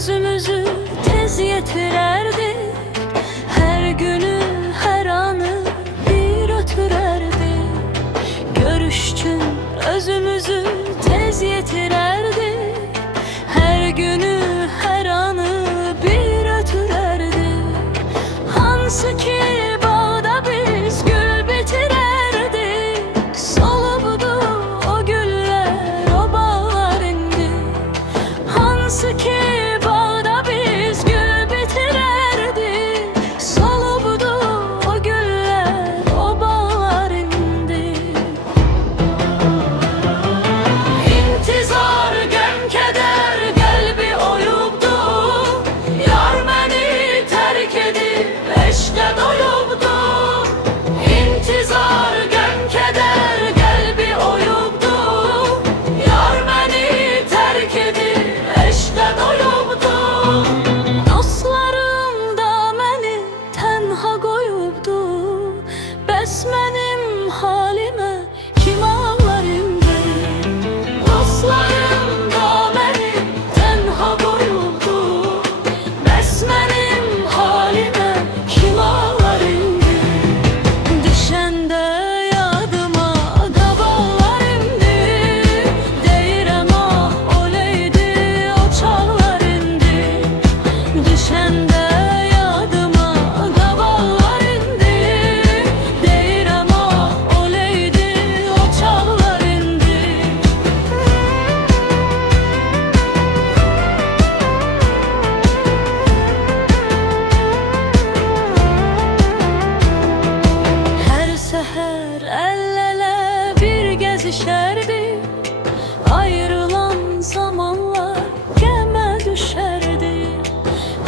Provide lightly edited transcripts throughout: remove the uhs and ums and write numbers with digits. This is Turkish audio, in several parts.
özümüzü tez yetirerdi. Her günü, her anı bir ötürerdi. Görüşçün özümüzü tez yetirerdi. Her günü, her anı bir ötürerdi. Hansı ki bağda biz gül bitirerdik. Solubdu o güller, o bağlar indi. Hansı ki bağda biz gül bitirerdik. Solubdu o güller, o bağlar indi. İntizar, gəm, keder kalbi oyubdu. Yar məni terk edip eşqe doyubdu. İntizar, gəm, keder kalbi oyubdu. Yar məni terk edip eşqe doyubdu. Dostlarım da məni tənha qoyubdu. Bəs mənim halimə kim ağlar indi? Dostlarım da məni tənha qoyubdu. Bəs mənim halimə kim ağlar indi? Düşəndə yadıma qaballar indi. Deyirəm ah oleydi o çağlar indi. Düşəndə yadıma qaballar indi. Deyirəm ah oleydi o çağlar indi. Her seher el ele bir gezişerdik. Ayrılan zamanlar geme düşerdik.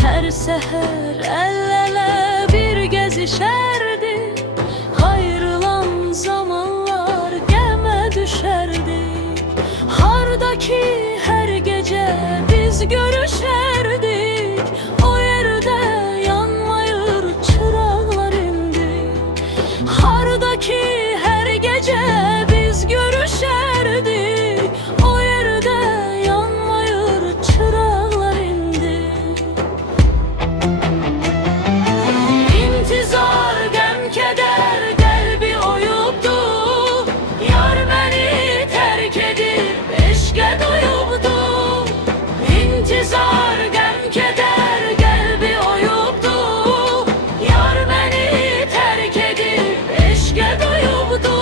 Her seher el ele bir gezişerdik. Ayrılan zamanlar geme düşerdik. Hardaki her gece biz görüşerdik. O yerde yanmayır çırağlar indi. Hardaki her gece biz görüşerdik. O yerde yanmayır çırağlar indi. İntizar, gəm, keder kalbi oyubdu. Yar məni terk edip eşqe doyubdu. İntizar, gəm, keder kalbi oyubdu. Yar məni terk edip eşqe doyubdu.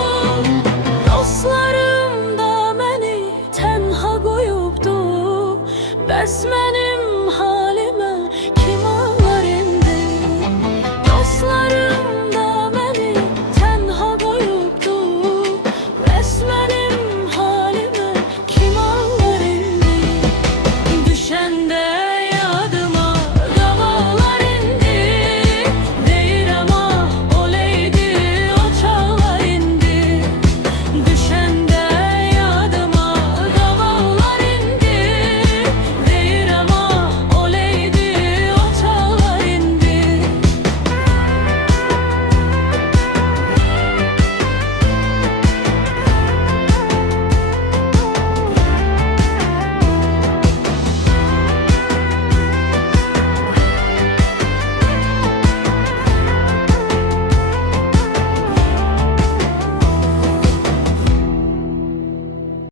Dostlarım da məni tənha qoyubdu. Bəs